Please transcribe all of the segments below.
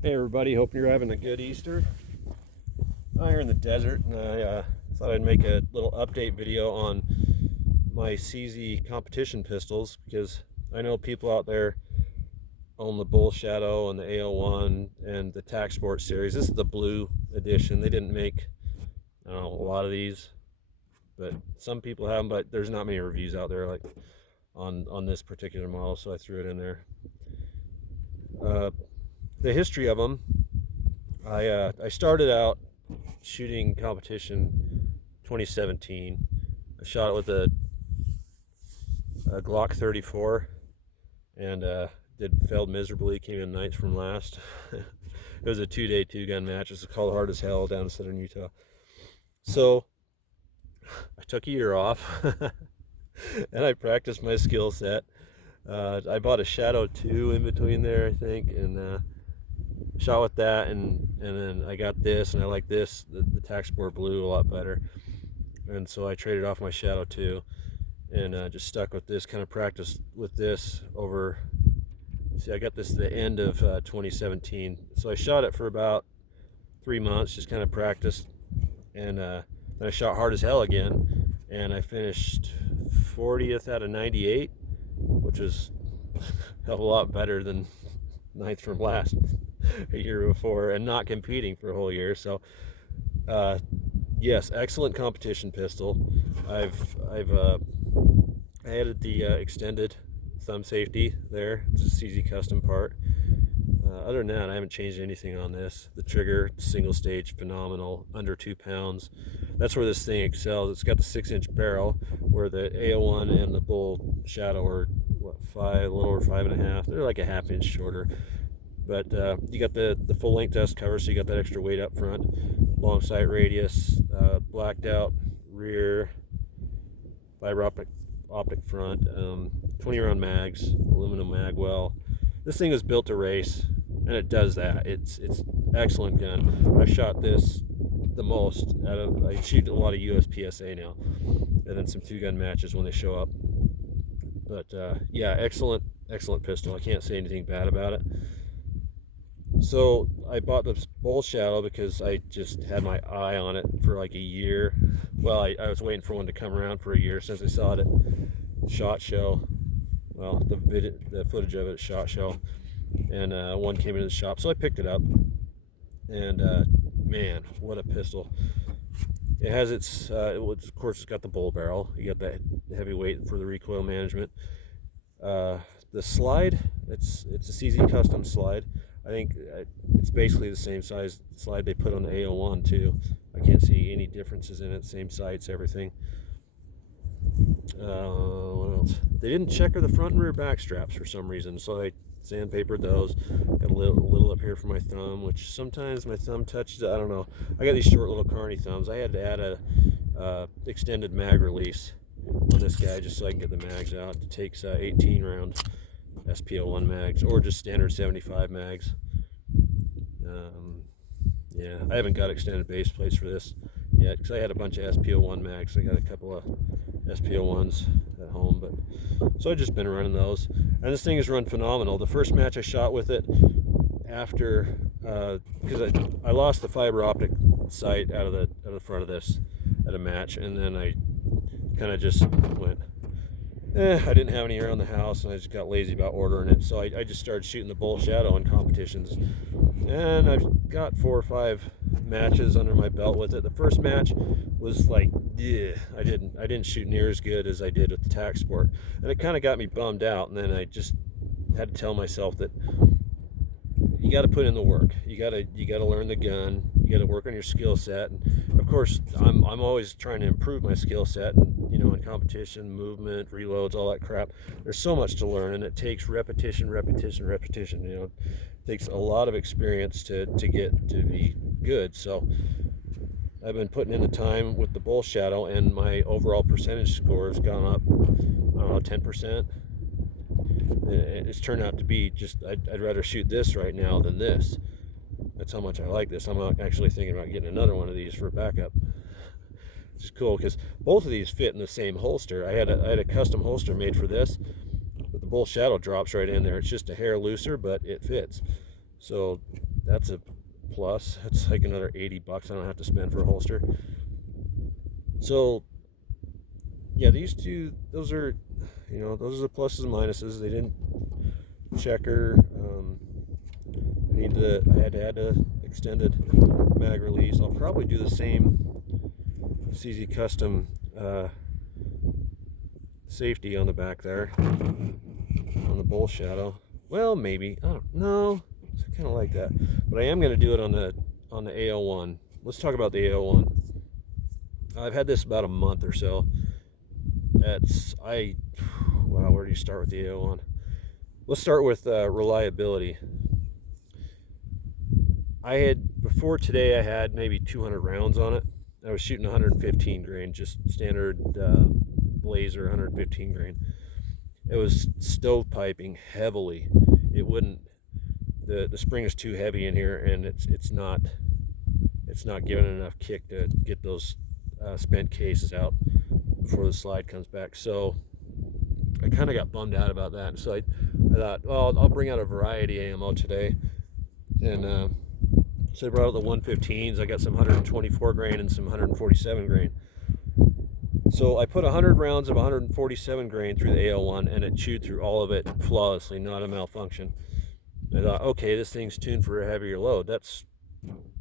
Hey everybody, hope you're having a good Easter. I'm here in the desert and I thought I'd make a little update video on my CZ competition pistols because I know people out there own the Bull Shadow and the AO1 and the Tac Sport series. This is the blue edition. They didn't make, I don't know, a lot of these, but some people have them, but there's not many reviews out there like on this particular model, so I threw it in there. The history of them, I started out shooting competition 2017. I shot it with a Glock 34 and failed miserably. Came in ninth from last. It was a 2-day 2-gun match. It's called Hard as Hell down in southern Utah. So I took a year off and I practiced my skill set. I bought a Shadow 2 in between there, I think, and shot with that, and then I got this, and I like this, the Tac Sport Blue, a lot better. And so I traded off my Shadow 2 and just stuck with this, kind of practiced with this over. See, I got this at the end of 2017, so I shot it for about 3 months, just kind of practiced, and then I shot Hard as Hell again, and I finished 40th out of 98, which was a hell of a lot better than ninth from last a year before, and not competing for a whole year. So yes, excellent competition pistol. I've added the extended thumb safety there. It's a CZ custom part. Other than that, I haven't changed anything on this. The trigger, single stage, phenomenal, under 2 pounds. That's where this thing excels. It's got the 6-inch barrel, where the AO1 and the Bull Shadow are a little over 5.5. They're like a half-inch shorter. But you got the full length dust cover, so you got that extra weight up front. Long sight radius, blacked out rear, fiber optic front, 20 round mags, aluminum mag well. This thing is built to race, and it does that. It's excellent gun. I've shot this the most out of. I shoot a lot of USPSA now, and then some 2-gun matches when they show up. But yeah, excellent pistol. I can't say anything bad about it. So I bought this Bull Shadow because I just had my eye on it for like a year. Well, I was waiting for one to come around for a year since I saw it at SHOT Show. Well, the footage of it at SHOT Show, and one came into the shop, so I picked it up. And man, what a pistol! It has its, of course, it's got the bull barrel. You got that heavy weight for the recoil management. The slide, it's a CZ custom slide. I think it's basically the same size slide they put on the AO1 too. I can't see any differences in it. Same sights, everything. What else? They didn't checker the front and rear back straps for some reason, so I sandpapered those. Got a little up here for my thumb, which sometimes my thumb touches. I don't know. I got these short little carny thumbs. I had to add a extended mag release on this guy just so I can get the mags out. It takes 18 round SPO1 mags, or just standard 75 mags. Yeah, I haven't got extended base plates for this yet because I had a bunch of SPO1 mags. I got a couple of SPO1s at home, but so I've just been running those, and this thing has run phenomenal. The first match I shot with it after, because I lost the fiber optic sight out of the front of this at a match, and then I kind of just went, I didn't have any around the house, and I just got lazy about ordering it. So I just started shooting the Bull Shadow in competitions, and I've got 4 or 5 matches under my belt with it. The first match was like, yeah, I didn't shoot near as good as I did with the Tac Sport, and it kind of got me bummed out. And then I just had to tell myself that you got to put in the work. You got to learn the gun. You got to work on your skill set. And of course, I'm always trying to improve my skill set. And in competition, movement, reloads, all that crap. There's so much to learn, and it takes repetition. It takes a lot of experience to get to be good. So I've been putting in the time with the Bull Shadow, and my overall percentage score has gone up, I don't know, 10%. It's turned out to be just, I'd rather shoot this right now than this. That's how much I like this. I'm actually thinking about getting another one of these for backup. Which is cool because both of these fit in the same holster. I had a custom holster made for this, but the Bull Shadow drops right in there. It's just a hair looser, but it fits. So that's a plus. It's like another 80 bucks I don't have to spend for a holster. So yeah, these two, those are, those are the pluses and minuses. They didn't checker. I had to add a extended mag release. I'll probably do the same CZ Custom safety on the back there on the Bull Shadow. Well, maybe. I don't know. It's kind of like that, but I am going to do it on the AO1. Let's talk about the AO1. I've had this about a month or so. Wow, where do you start with the AO1? Let's start with reliability. Before today, I had maybe 200 rounds on it. I was shooting 115 grain, just standard Blazer 115 grain. It was stovepiping heavily. It wouldn't. The spring is too heavy in here, and it's not giving enough kick to get those spent cases out before the slide comes back. So I kind of got bummed out about that. So I thought, well, I'll bring out a variety ammo today, and so I brought out the 115s. I got some 124 grain and some 147 grain. So I put 100 rounds of 147 grain through the AO1, and it chewed through all of it flawlessly, not a malfunction. I thought, okay, this thing's tuned for a heavier load. That's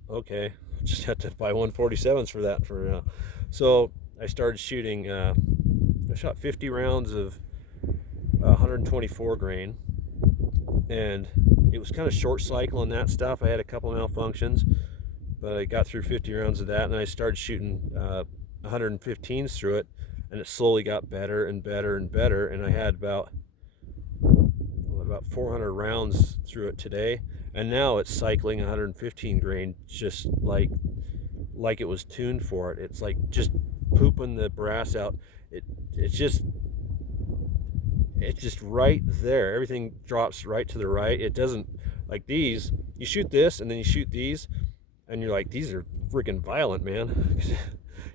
okay. Just had to buy 147s for that for now. So I started shooting. I shot 50 rounds of 124 grain, and it was kind of short cycle on that stuff. I had a couple malfunctions, but I got through 50 rounds of that, and then I started shooting 115s through it, and it slowly got better and better and better, and I had about 400 rounds through it today, and now it's cycling 115 grain just like it was tuned for it. It's like just pooping the brass out. It's just right there. Everything drops right to the right. It doesn't, like these, you shoot this and then you shoot these, and you're like, these are freaking violent, man.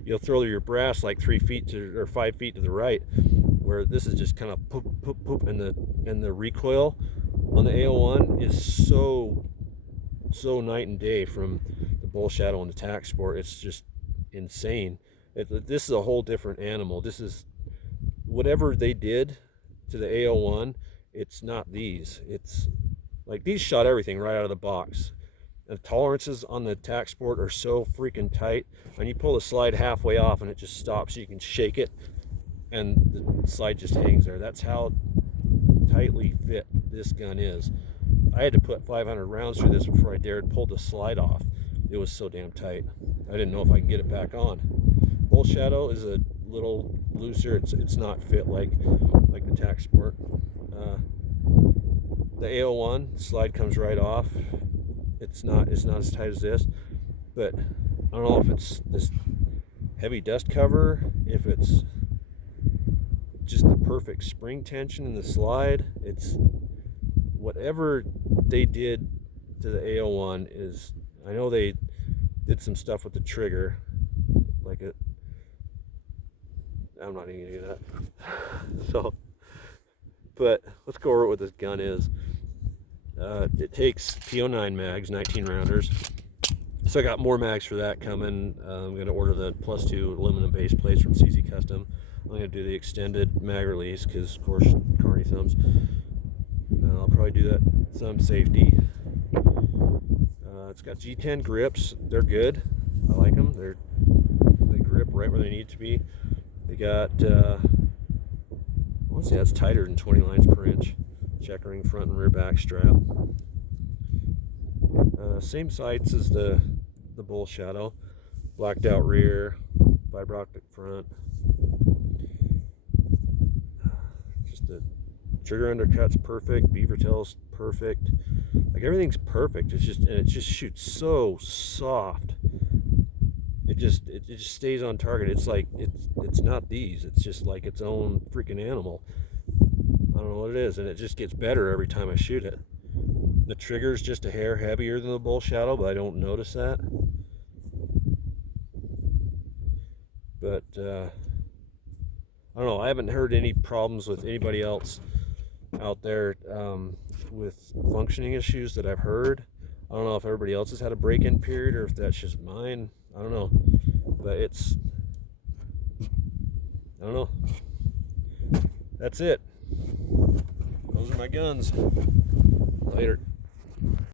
You'll throw your brass like 3 feet or 5 feet to the right, where this is just kind of poop, poop, poop, and the recoil on the AO1 is so night and day from the Bull Shadow and the Tac Sport. It's just insane. This is a whole different animal. This is whatever they did to the AO1. It's not these. It's like these shot everything right out of the box. The tolerances on the Tac Sport are so freaking tight, and you pull the slide halfway off and it just stops. You can shake it and the slide just hangs there. That's how tightly fit this gun is. I had to put 500 rounds through this before I dared pull the slide off. It was so damn tight. I didn't know if I could get it back on. Bull Shadow is a little looser. It's not fit like the Tac Sport. The AO1 slide comes right off. It's not as tight as this, but I don't know if it's this heavy dust cover, if it's just the perfect spring tension in the slide. It's whatever they did to the AO1 is, I know they did some stuff with the trigger, I'm not even gonna do that. So, but let's go over what this gun is. It takes P09 mags, 19 rounders. So I got more mags for that coming. I'm going to order the +2 aluminum base plates from CZ Custom. I'm going to do the extended mag release because, of course, Carney thumbs. I'll probably do that thumb safety. It's got G10 grips. They're good. I like them. They grip right where they need to be. They got, I want to say that's tighter than 20 lines per inch. Checkering front and rear back strap. Same sights as the Bull Shadow. Blacked out rear, fiber optic front. Just the trigger undercut's perfect, beaver tail's perfect. Like everything's perfect. It just shoots so soft. It just stays on target. It's like it's not these. It's just like its own freaking animal. I don't know what it is, and it just gets better every time I shoot it. The trigger's just a hair heavier than the Bull Shadow, but I don't notice that. But I don't know. I haven't heard any problems with anybody else out there with functioning issues that I've heard. I don't know if everybody else has had a break-in period or if that's just mine. I don't know. But it's, I don't know. That's it. Those are my guns. Later.